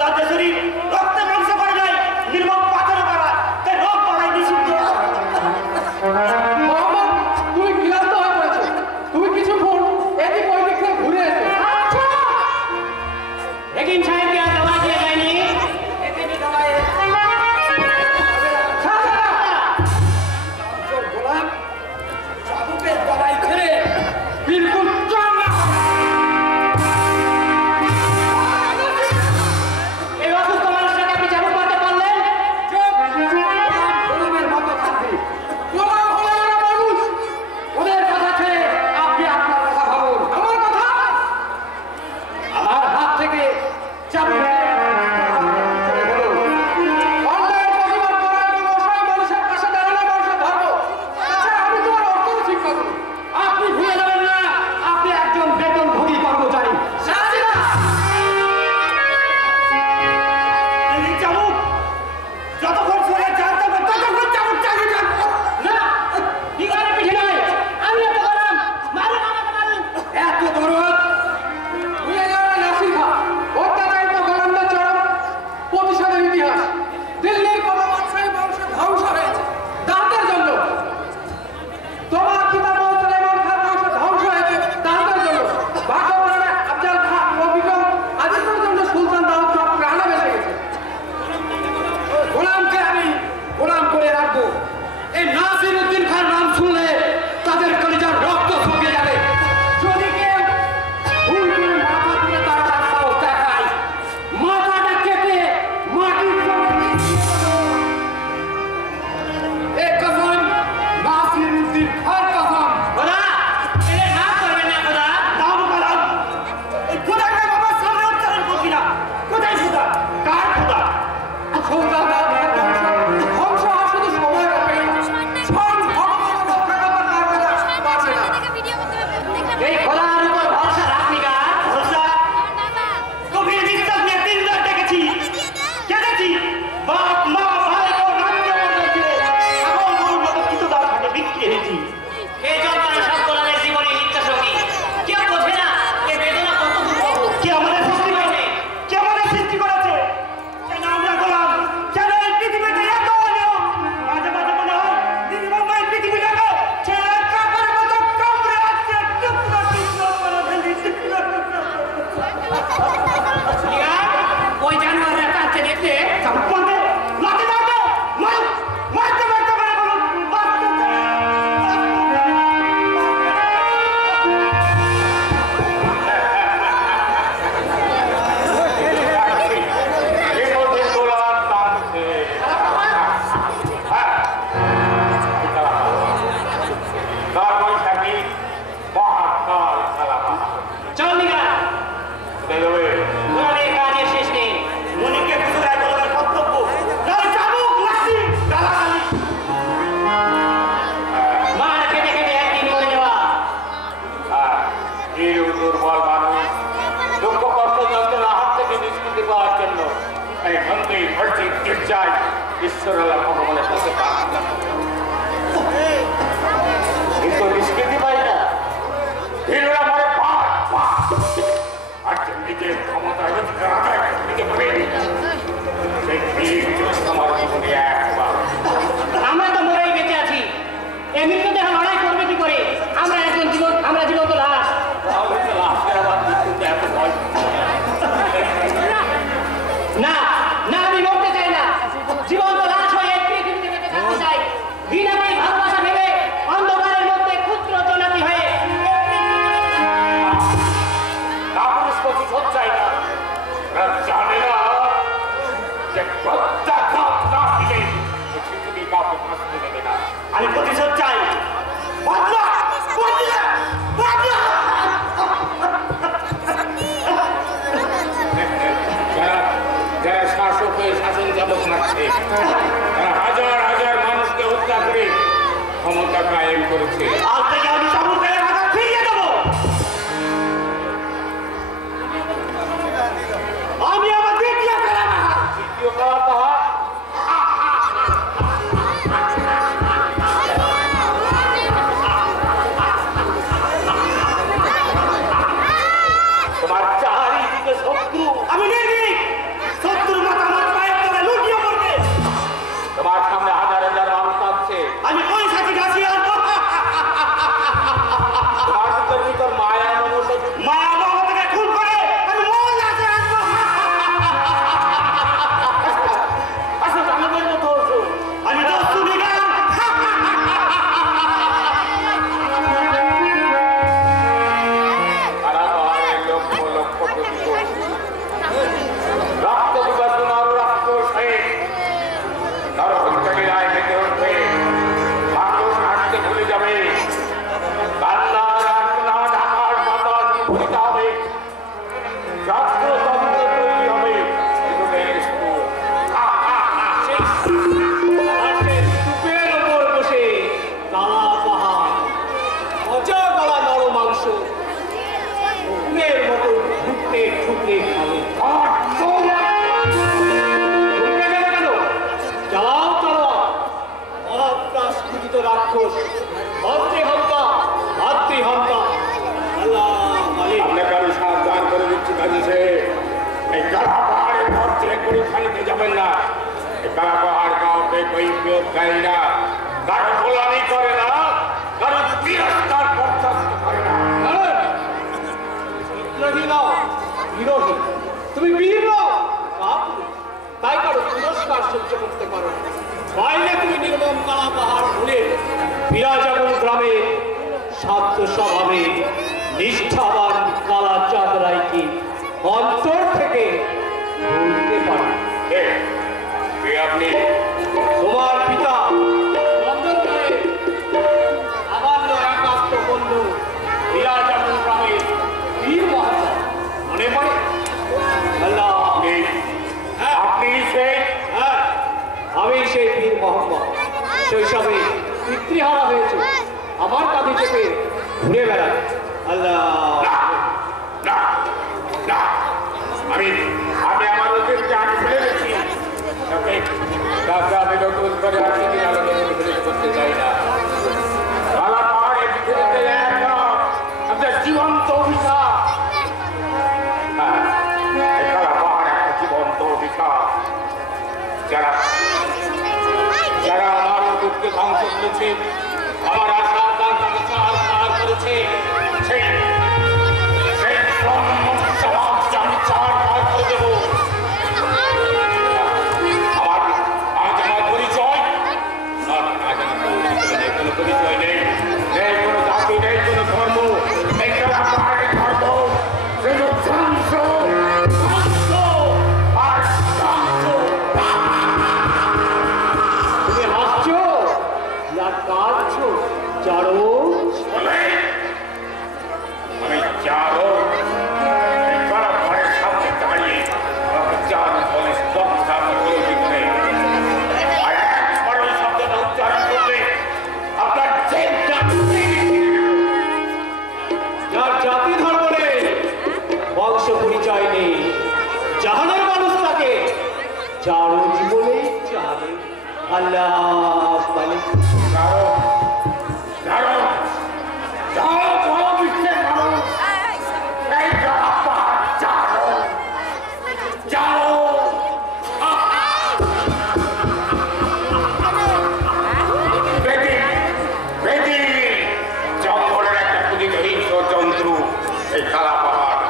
তাদের শরীর রক্তে মাংস করে নাই, নির্মম পাথরে করা, তাই রোগ বাড়াই নিষিদ্ধ। মোহাম্মদ, তুমি ক্লান্ত হয়ে পড়েছো, তুমি কিছুক্ষণ এদিক ওইদিক থেকে ঘুরে এসো। হেকিম সাহেবকে আর দাওয়া দিয়ে যায়নি। গোলাম চাবুকের গলায় ধরে বিলকুল এই অসুস্থ মানুষটাকে আপনি চাবুক মারতে পারলেন? গোলামের মতো থাকবে। গোলাম হলো এরা মানুষ। ওদের কথা ছেড়ে আপনি আপনার কথা ভাবুন। আমার কথা, আমার হাত থেকে চাবুক আপনি ভুলে যাবেন না, আপনি একজন বেতনভোগী কর্মচারী। এই চাবুক যতক্ষণ শরীরে জানতে হবে ততক্ষণ চাবুক চালিয়ে যাবো। না, বিঘারে পিঠে নয়, আমি এত গরম, মারুন আমাকে মারুন। এত দরদ ভুলে যাওয়া নাসির খা অত্যাচারিত গোলামদের চরম প্রতিশোধের ইতিহাস। দিল্লির কোনো বাদশাহী বংশ ধ্বংস হয়েছে তাদের জন্য। তোমার পিতা সুলাইমান খান বংশ ধ্বংস হয়েছে তাদের জন্য। ভাগ্যবান আফজাল খান ও বিক্রম আজিজের জন্য সুলতান দাউদ খান প্রাণে বেঁচে গেছে। গোলামকে আমি গোলাম করে রাখবো। এই নাসির উদ্দিন খান নাম শুনলে তাদের কলিজার রক্ত শুকিয়ে যাবে। যদি কেউ ভুল করে মাথা তুলে তার সাহস দেখায়, মাথাটা কেটে মাটির সঙ্গে মিশিয়ে দেবো। এ কসম নাসির উদ্দিন খান কসম। খোদা, এদের না করবেন না খোদা। নাম কালাম এই খোদাকে বাবার সামনে উচ্চারণ করবি না। কোথায় খোদা? কার খোদা? সুলতান দাউদ খান বংশ ধ্বংস হওয়া শুধু সময় ব্যাপার। স্বয়ং ভগবান রক্ষা করবার তার কথা বাঁচে না। এই খোদার উপর ভরসা রাখবি না। ভরসা গভীর বিশ্বাস নিয়ে 3 লাখ ডেকেছি, কেঁদেছি। বাপ মা ভাই ও রাজ্য বদলেছে, এখন গরুর মতো কৃতদাস হাটে বিক্রি হয়েছি। এই যন্ত্রণা সব গোলামের জীবনের ইচ্ছা সঙ্গী। কেউ বোঝে না এ বেদনা কত দুঃখ। কে আমাদের সৃষ্টি করেছে? কে আমাদের সৃষ্টি করেছে? কেন আমরা গোলাম? কেন এই পৃথিবীতে এত অনিয়ম? মাঝে মাঝে মনে হয় নির্মময় পৃথিবীটাকে ছেড়ে কাপড়ের মতো কামড়ে আসছে, টুকরো টুকরো করে ফেলি, টুকরো টুকরো করে। ওই জানোয়াররা কাছে দেখতে চাবুক মারবে, লাঠি মারবে, মারুক, মারতে মারতে মেরে বলুন, বাঁচতে চাই, চল নিগা। গোলামের কাজের শেষ নেই। মনিকে খুচরা গোলামের কর্তব্য, নাহলে চাবুক, লাঠি, গালাগালি। মার খেতে খেতে একদিন মরে যাওয়া। দুর্বল মানুষ দুঃখ কষ্ট যন্ত্রণা হাত থেকে নিষ্কৃতি পাওয়ার জন্য এই মন্দির মসজিদ গির্জায় ঈশ্বর আল্লাহ ভগবানের কাছে প্রার্থনা করে। কিন্তু নিষ্কৃতি পাই না, হিরোরা মরে পাট পাট। আর নিজের ক্ষমতা নিজে পেয়ে সেই ভিড় আমার জীবনে একবার। আমরা তো মরেই বেঁচে আছি। এই মৃত্যুদেহ লড়াই করবে কি করে? আমরা জীবন্ত লাশ। তাহলে তো লাস্টে আবার মৃত্যুতে এত ভয়। না না, আমি মরতে চাই না। জীবন্ত লাশ হয়ে এই পৃথিবীতে বেঁচে থাকতে চাই। ঘৃণাময়ী ভালোবাসা ভেবে অন্ধকারের মধ্যে ক্ষুদ্র জনাতি হয়ে কাপুরুষ হচ্ছাই না, জানে না যে প্রত্যাঘাত না দিলে পৃথিবী কাউকে বাঁচতে দেবে না। আমি প্রতিশোধ চাই, বদলা, বদলা, বদলা। যারা শাসক হয়ে শাসন যাবত মারছে, তারা হাজার হাজার মানুষকে হত্যা করে ক্ষমতা কায়েম করেছে। আজ থেকে আমি চাবুকের আঘাত ফিরিয়ে দেবো। আমি আমার দ্বিতীয় কালামা, দ্বিতীয় কালামা তোমার চারিদিকে শত্রু। আমি নির্ভীক, পরীক্ষা নিতে যাবেন না। কারা পাহাড় কাউকে কৈফিয়ত দেয় না, কারো গোলামি করে না, কারো তিরস্কার বরদাস্ত করে না। বিদ্রোহী নও, বিরোহী। তুমি বীর নও, কাপুরুষ। তাই কারো পুরস্কার সহ্য করতে পারো না। বাইরে তুমি নির্মম কালা পাহাড় ভুলে বিরাজমান গ্রামে শান্ত স্বভাবে নিষ্ঠাবান কালা চাঁদ রায়কে অন্তর থেকে ভুলতে পারো। আপনি তোমার পিতা নন্দনকারে আবাল্য একাত্ম বন্ধু বিরাজমান গ্রামে বীর মহাত্মা মনে পড়ে? আল্লাহ, আপনি সেই হ্যাঁ, আমি সেই বীর মোহাম্মদ। শৈশবে পিতৃহারা হয়েছে, আমার কাঁধে চেপে ঘুরে বেড়ায়। আল্লাহ, না না, আমি আমার ওদেরকে আমি ফেলে গেছি। আমি নতুন করে আর সেদিন আলোচনা করতে চাই না। কালা পাহাড়ের পৃথিবীতে একটা জীবন্ত অভিশাপ। হ্যাঁ, এই কালা পাহাড় একটা জীবন্ত অভিশাপ। যারা আমার দুঃখকে ধ্বংস করেছে, আমার আশা আকাঙ্ক্ষাকে ছাড় করেছে, সেই সমাজকে আমি ছাড় করে দেবো। আমার পরিচয় কোনো পরিচয় নেই, নেই কোনো জাতি, নেই কোনো ধর্ম, এই কালা পাহাড়ের ধর্ম ধ্বংস আর ধ্বংস। তুমি হাসছো না কাঁদছো? চারো আমি চারো এই কালা পাহাড়ের সামনে দাঁড়িয়ে চার বলে স্তব্ধতা করে দিতে, আর একবার ওই শব্দটা উচ্চারণ করলে আপনার যার জাতি ধর্ম নেই, বংশ পরিচয় নেই, জাহানের মানুষ তাকে চারো জীবনে চারে। আল্লাহ মালিক। জঙ্গলের একটা পূজিত হিংস্র জন্তু এই কালা পাহাড়।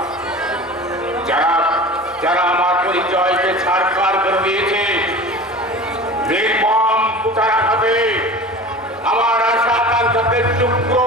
যারা আমার পরিচয়কে ছাড়খাড় করে দিয়েছে, নির্মম কুটার আঘাতে আমার আশা আকাঙ্ক্ষাকে টুকরো